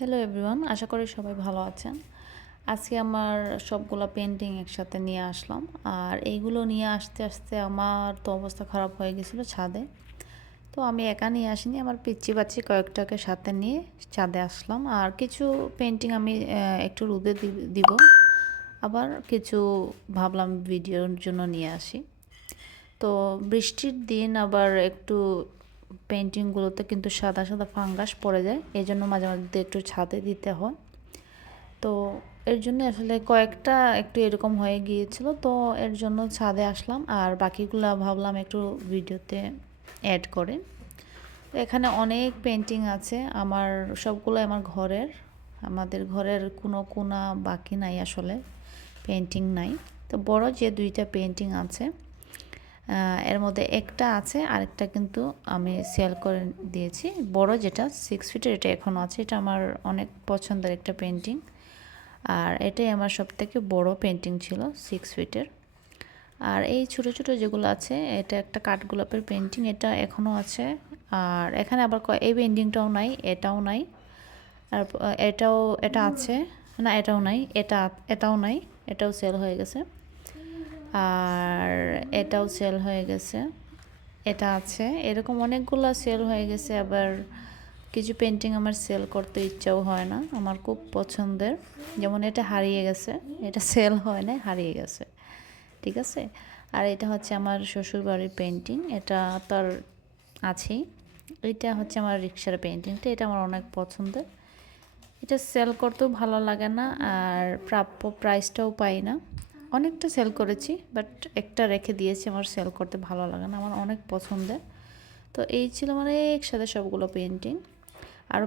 Hello everyone, আশা করি সবাই ভালো আছেন। আজকে আমার সবগুলো পেন্টিং একসাথে নিয়ে আসলাম। আর এইগুলো নিয়ে আসতে আসতে আমার তো অবস্থা খারাপ হয়ে গেছিলো ছাদে। তো আমি একা নিয়ে আসিনি, আমার পিচ্চি বাচ্চি কয়েকটাকে সাথে নিয়ে ছাদে আসলাম। আর কিছু পেন্টিং আমি একটু রোদে দিব, আবার কিছু ভাবলাম ভিডিওর জন্য নিয়ে আসি। তো বৃষ্টির দিন আবার একটু পেন্টিংগুলোতে কিন্তু সাদা সাদা ফাঙ্গাস পড়ে যায়, এই জন্য মাঝে মধ্যে একটু ছাদে দিতে হয়। তো এর জন্য আসলে কয়েকটা একটু এরকম হয়ে গিয়েছিল, তো এর জন্য ছাদে আসলাম। আর বাকিগুলো ভাবলাম একটু ভিডিওতে অ্যাড করে। তো এখানে অনেক পেন্টিং আছে, আমার সবগুলো আমার ঘরের, আমাদের ঘরের কোনো কোনা বাকি নাই, আসলে পেন্টিং নাই। তো বড় যে দুইটা পেন্টিং আছে এর মধ্যে একটা আছে, আরেকটা কিন্তু আমি সেল করে দিয়েছি। বড় যেটা 6 ফিটের, এটা এখনও আছে, এটা আমার অনেক পছন্দের একটা পেন্টিং। আর এটাই আমার সবথেকে বড় পেন্টিং ছিল 6 ফিটের। আর এই ছোট ছোট যেগুলো আছে, এটা একটা কাঠগোলাপের পেন্টিং, এটা এখনও আছে। আর এখানে আবার এই পেন্টিংটাও নাই, এটাও নাই। আর এটা আছে না, এটাও নাই, এটাও নাই, এটাও সেল হয়ে গেছে। আর এটাও সেল হয়ে গেছে, এটা আছে। এরকম অনেকগুলো সেল হয়ে গেছে। আবার কিছু পেন্টিং আমার সেল করতে ইচ্ছাও হয় না, আমার খুব পছন্দের। যেমন এটা হারিয়ে গেছে, এটা সেল হয় না, হারিয়ে গেছে, ঠিক আছে। আর এটা হচ্ছে আমার শ্বশুরবাড়ির পেন্টিং, এটা তার আছেই। এটা হচ্ছে আমার রিক্সার পেন্টিংটা, এটা আমার অনেক পছন্দের। এটা সেল করতেও ভালো লাগে না, আর প্রাপ্য প্রাইসটাও পাই না। অনেকটা সেল করেছি, বাট একটা রেখে দিয়েছি, আমার সেল করতে ভালো লাগে না, আমার অনেক পছন্দের। তো এই ছিল আমার একসাথে সবগুলো পেন্টিং। আরও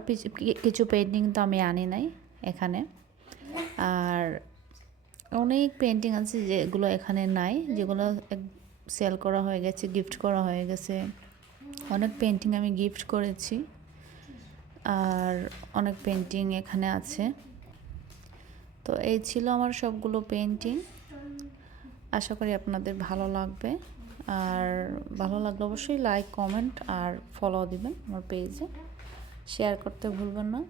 কিছু পেন্টিং তো আমি আনি নাই এখানে। আর অনেক পেন্টিং আছে যেগুলো এখানে নাই, যেগুলো সেল করা হয়ে গেছে, গিফট করা হয়ে গেছে। অনেক পেন্টিং আমি গিফট করেছি, আর অনেক পেন্টিং এখানে আছে। তো এই ছিল আমার সবগুলো পেন্টিং। আশা করি আপনাদের ভালো লাগবে। আর ভালো লাগলে অবশ্যই লাইক, কমেন্ট আর ফলো দিবেন আমার পেজে, শেয়ার করতে ভুলবেন না।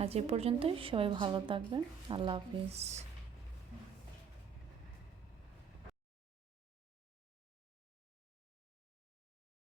আজ এ পর্যন্তই, সবাই ভালো থাকবেন। আল্লাহ হাফিজ।